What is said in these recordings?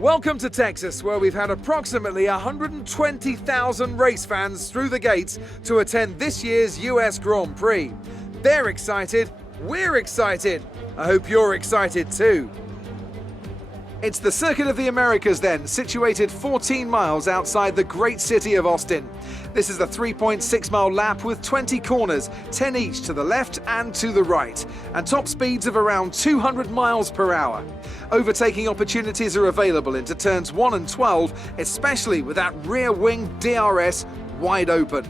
Welcome to Texas, where we've had approximately 120,000 race fans through the gates to attend this year's US Grand Prix. They're excited, we're excited. I hope you're excited too. It's the Circuit of the Americas then, situated 14 miles outside the great city of Austin. This is a 3.6-mile lap with 20 corners, 10 each to the left and to the right, and top speeds of around 200 miles per hour. Overtaking opportunities are available into turns 1 and 12, especially with that rear wing DRS wide open.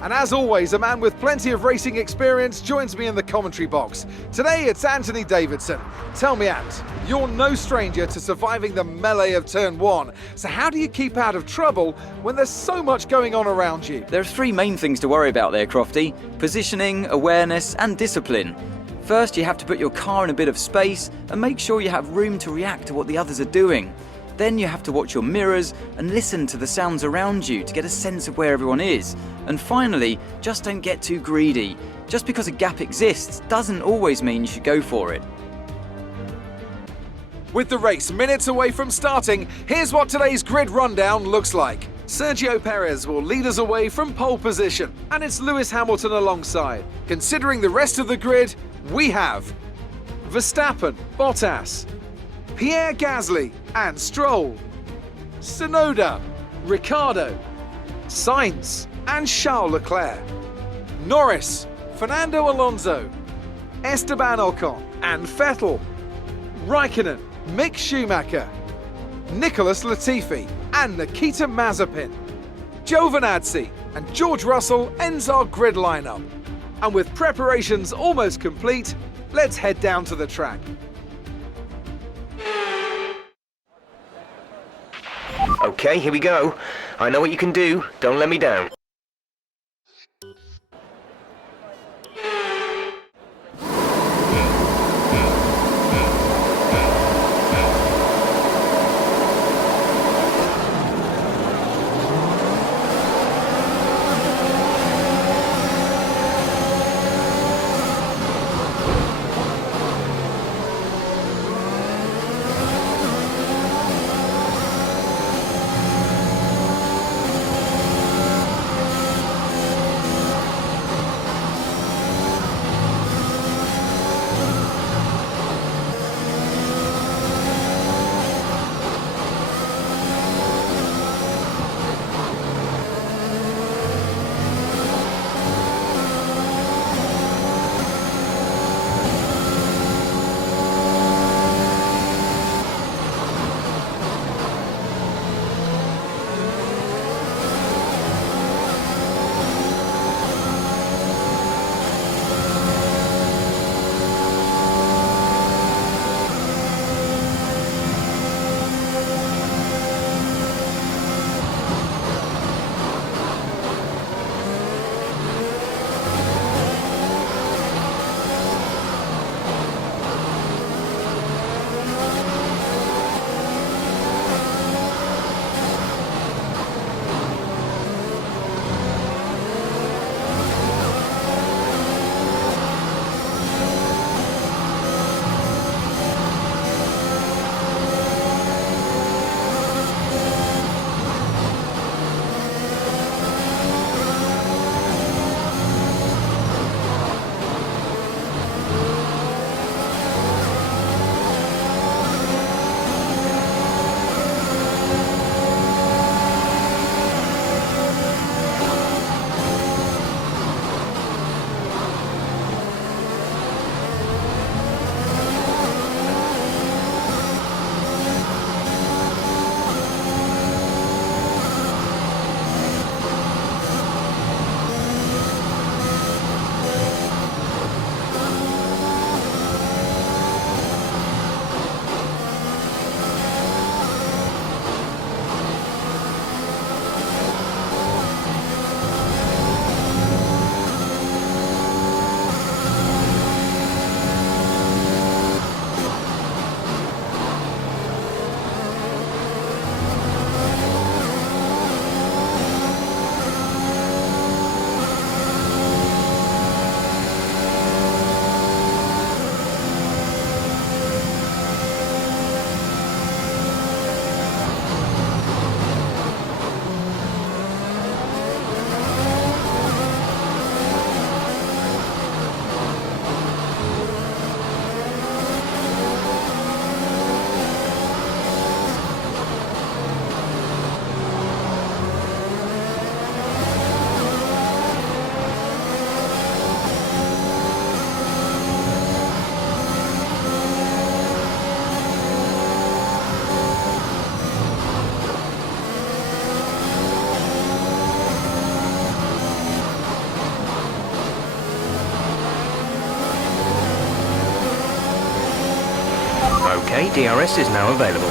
And as always, a man with plenty of racing experience joins me in the commentary box. Today it's Anthony Davidson. Tell me, Ant, you're no stranger to surviving the melee of turn 1. So how do you keep out of trouble when there's so much going on around you? There are three main things to worry about there, Crofty: positioning, awareness and discipline. First, you have to put your car in a bit of space and make sure you have room to react to what the others are doing. Then you have to watch your mirrors and listen to the sounds around you to get a sense of where everyone is. And finally, just don't get too greedy. Just because a gap exists doesn't always mean you should go for it. With the race minutes away from starting, here's what today's grid rundown looks like. Sergio Perez will lead us away from pole position, and it's Lewis Hamilton alongside. Considering the rest of the grid, we have Verstappen, Bottas, Pierre Gasly and Stroll, Tsunoda, Ricciardo, Sainz and Charles Leclerc, Norris, Fernando Alonso, Esteban Ocon and Vettel, Raikkonen, Mick Schumacher, Nicholas Latifi and Nikita Mazepin, Giovinazzi and George Russell ends our grid lineup. And with preparations almost complete, let's head down to the track. Okay, here we go. I know what you can do. Don't let me down. Okay, DRS is now available.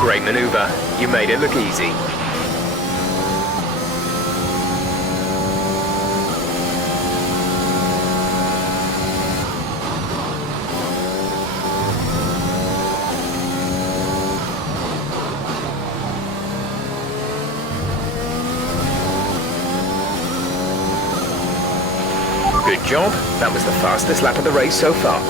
Great maneuver. You made it look easy. Good job. That was the fastest lap of the race so far.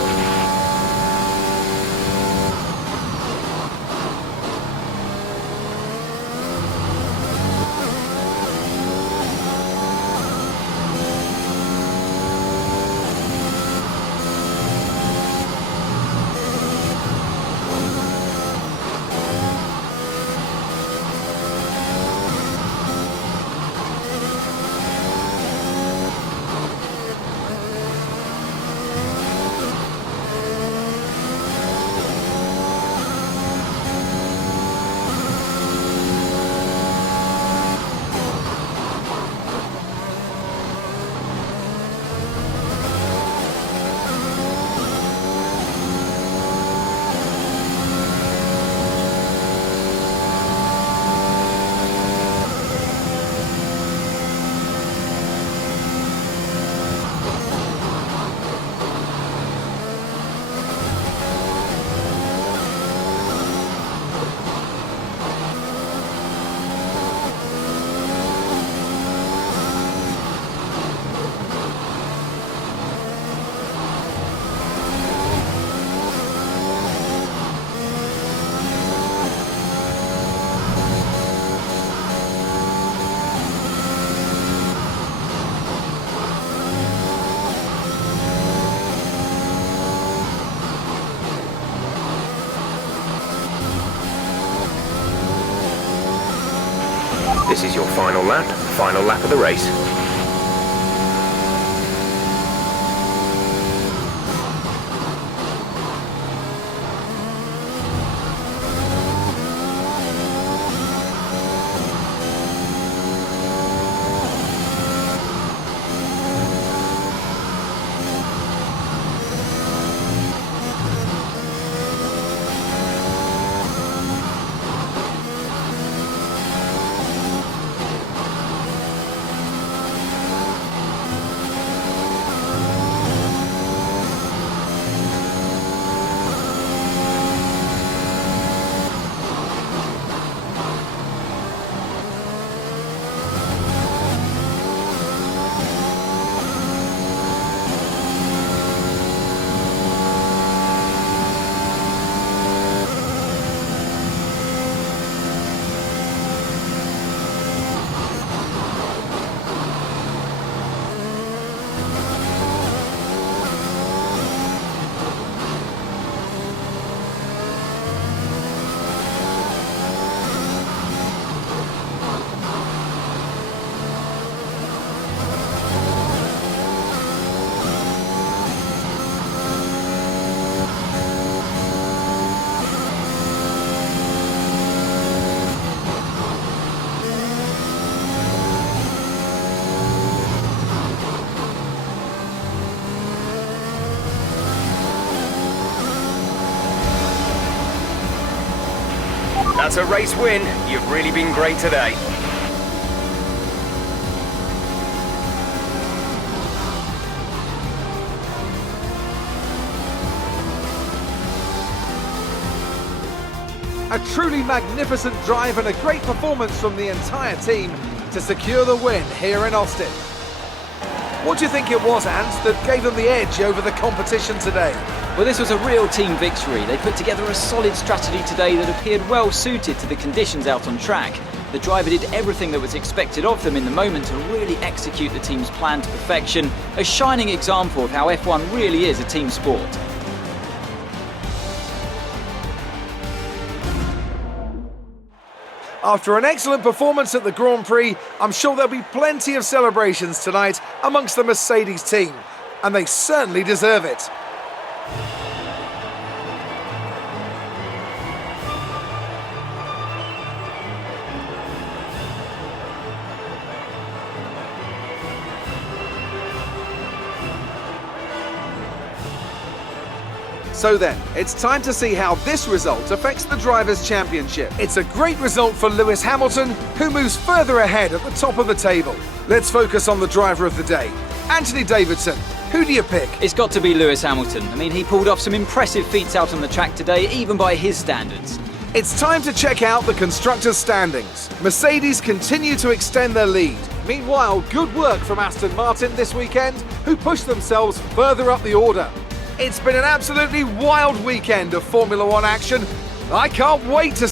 This is your final lap of the race. That's a race win. You've really been great today. A truly magnificent drive and a great performance from the entire team to secure the win here in Austin. What do you think it was, Ant, that gave them the edge over the competition today? Well, this was a real team victory. They put together a solid strategy today that appeared well suited to the conditions out on track. The driver did everything that was expected of them in the moment to really execute the team's plan to perfection, a shining example of how F1 really is a team sport. After an excellent performance at the Grand Prix, I'm sure there'll be plenty of celebrations tonight amongst the Mercedes team, and they certainly deserve it. So then, it's time to see how this result affects the Drivers' Championship. It's a great result for Lewis Hamilton, who moves further ahead at the top of the table. Let's focus on the driver of the day. Anthony Davidson, who do you pick? It's got to be Lewis Hamilton. I mean, he pulled off some impressive feats out on the track today, even by his standards. It's time to check out the constructors' standings. Mercedes continue to extend their lead. Meanwhile, good work from Aston Martin this weekend, who pushed themselves further up the order. It's been an absolutely wild weekend of Formula One action. I can't wait to